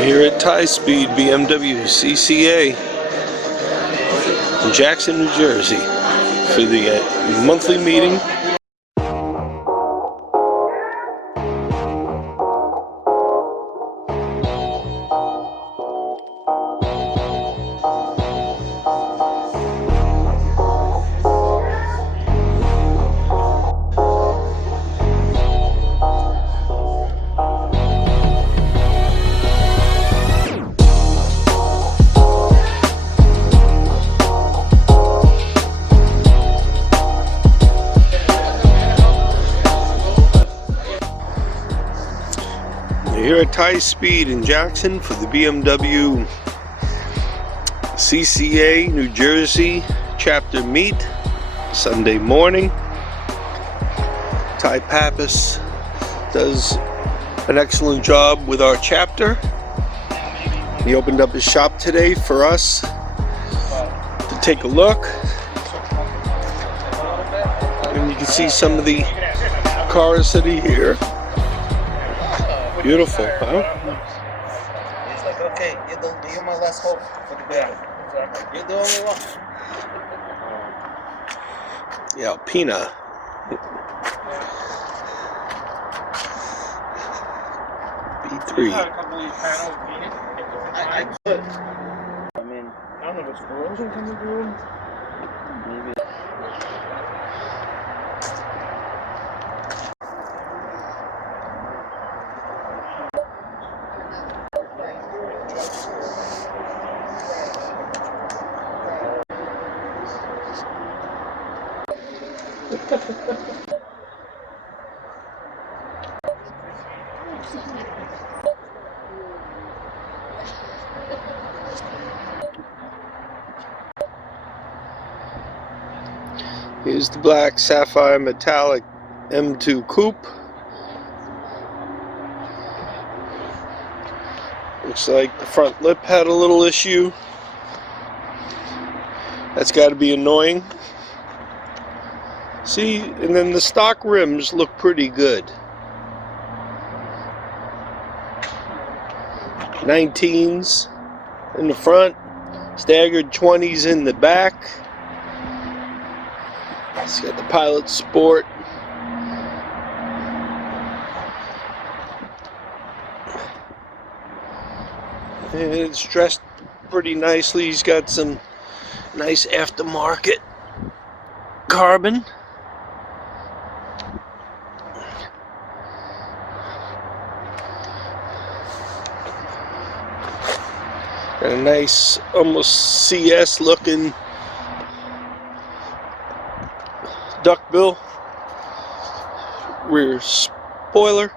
Here at Tyspeed BMWCCA in Jackson, New Jersey for the monthly meeting. Here at Tyspeed in Jackson for the BMWCCA New Jersey Chapter meet Sunday morning. Tyler Pappas does an excellent job with our chapter. He opened up his shop today for us to take a look, and you can see some of the cars that are here. Beautiful, huh? He's like, okay, you're my last hope for the day. Exactly. You're the only one. Yeah, Alpina. B3. I could. I mean, I don't know if it's corrosion coming through. Maybe. Here's the black sapphire metallic M2 coupe. Looks like the front lip had a little issue. That's got to be annoying. See, and then the stock rims look pretty good. 19s in the front, staggered 20s in the back. It's got the Pilot Sport. And it's dressed pretty nicely. He's got some nice aftermarket carbon. Got a nice, almost CS looking duckbill rear spoiler.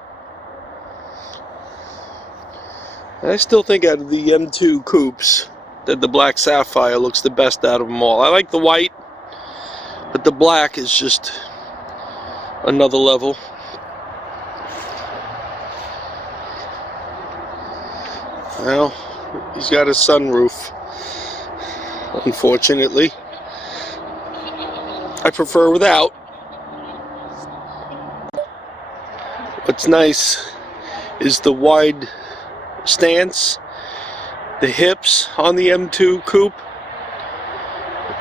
I still think out of the M2 coupes that the black sapphire looks the best out of them all. I like the white, but the black is just another level. Well, he's got a sunroof, unfortunately. I prefer without. What's nice is the wide stance, the hips on the M2 coupe,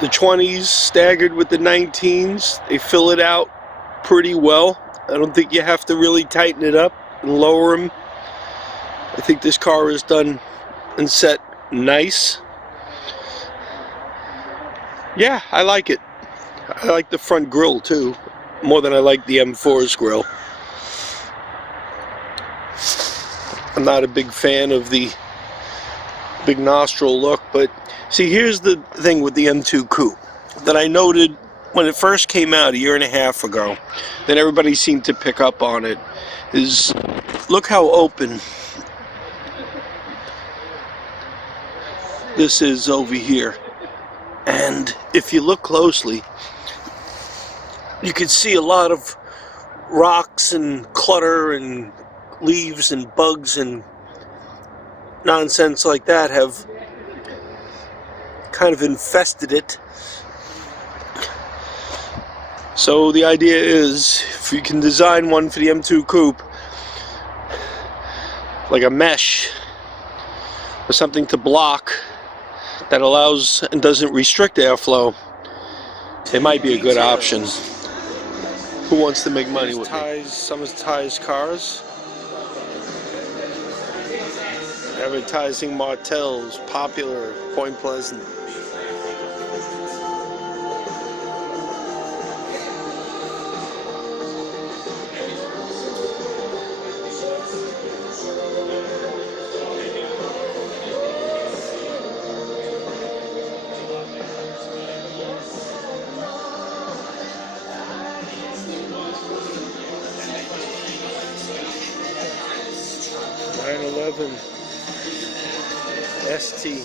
the 20s staggered with the 19s. They fill it out pretty well. I don't think you have to really tighten it up and lower them. I think this car is done and set nice. Yeah, I like it. I like the front grille too, more than I like the M4's grille. I'm not a big fan of the big nostril look, but see, here's the thing with the M2 coupe that I noted when it first came out a year and a half ago, then everybody seemed to pick up on it, is look how open this is over here. And if you look closely, you can see a lot of rocks and clutter and leaves and bugs and nonsense like that have kind of infested it. So the idea is, if you can design one for the M2 coupe, like a mesh or something to block that allows and doesn't restrict airflow, it might be a good option. Who wants to make money with Ty's, some of Ty's cars? Advertising Martell's, Popular, Point Pleasant. ST. The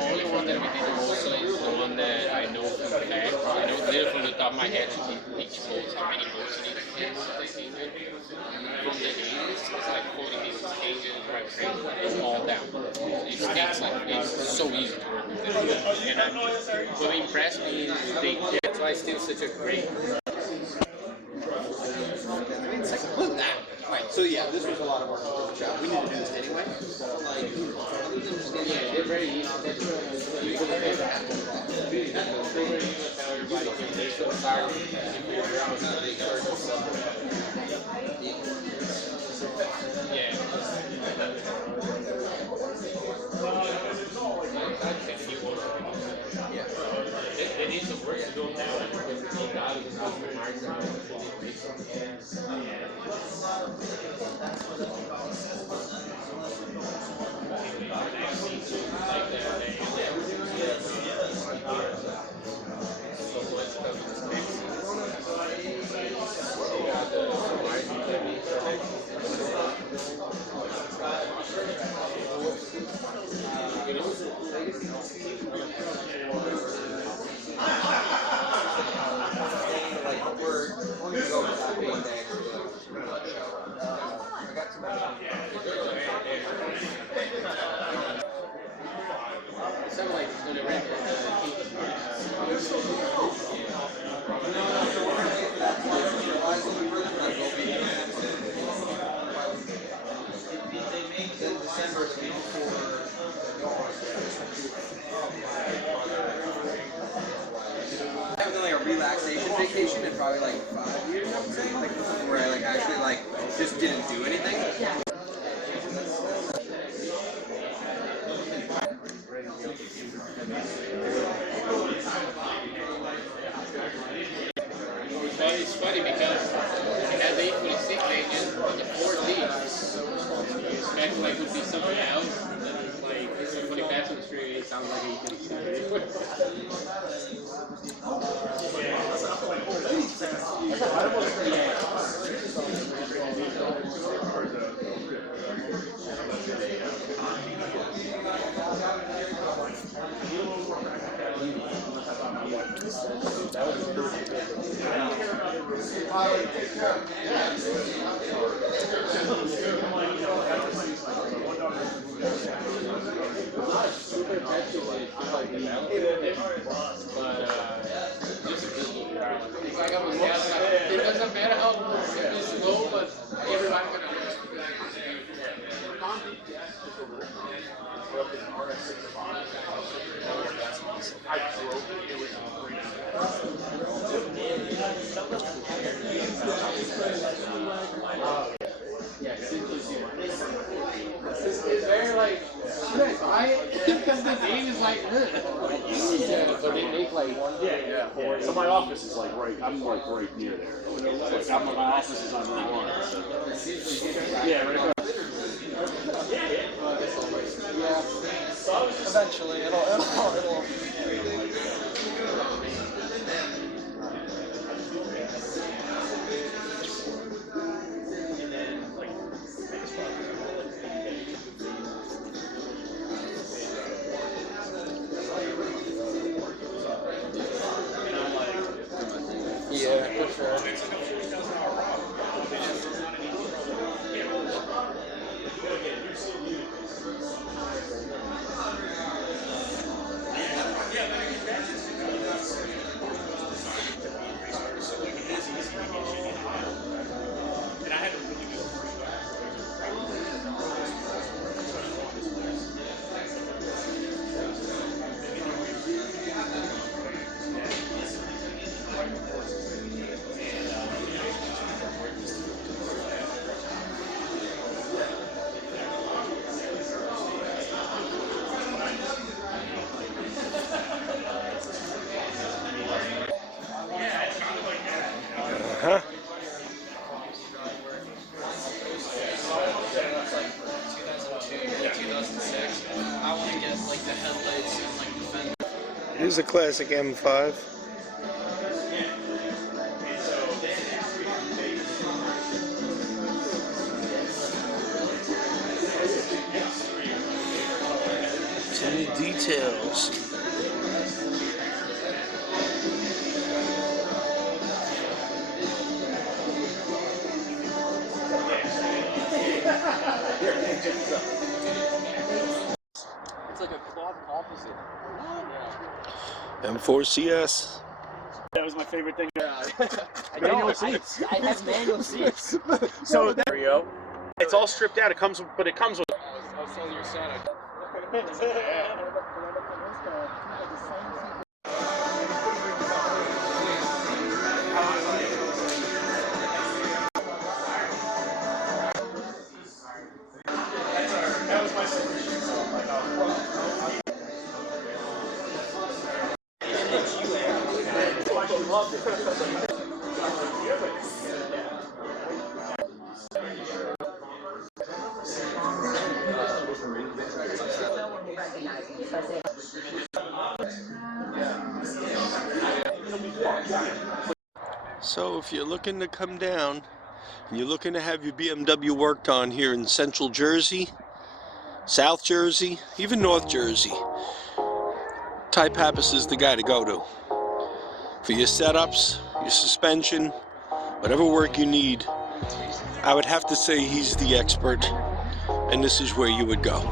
only one that we did also is the one that I know for a fact. I know literally from the top of my head each bolt, how many bolts in each case they came in. From the 80s, it's like 40 meters changes, right frame, it's all down. It sticks like it's so easy to work with it. And what impressed me is that's why it's still such a great. Look at that. Right, so yeah, this was a lot of work for the shop. We need to do this anyway. Yeah, they're very easy. It needs some work to go down. Relaxation vacation in probably like 5 years, I would say, like where I like actually like just didn't do anything. It's funny because it has 826 engine, but the 4D, you expect like would be something else, and then it's like when it passes the street, it sounds like 826. It doesn't matter how it's low, but everybody's gonna it's very like, should I buy it? Because the game is like, so they make like yeah. So my office is like right. I'm like right near there. Like, my office is on Route 1. So. Yeah, right across. Yeah. Eventually, it'll. Yeah, for sure. Uh-huh. 2006. I want to get like the headlights and like the fender. Here's a classic M5. Too many details. It's like a cloth opposite. M4CS. That was my favorite thing. Manual seats. I have manual seats. So that it's all stripped out. It comes, but it comes with. I was telling your son. That was my solution. So if you're looking to come down and you're looking to have your BMW worked on here in Central Jersey, South Jersey, even North Jersey, Ty Pappas is the guy to go to. For your setups, your suspension, whatever work you need, I would have to say he's the expert, and this is where you would go.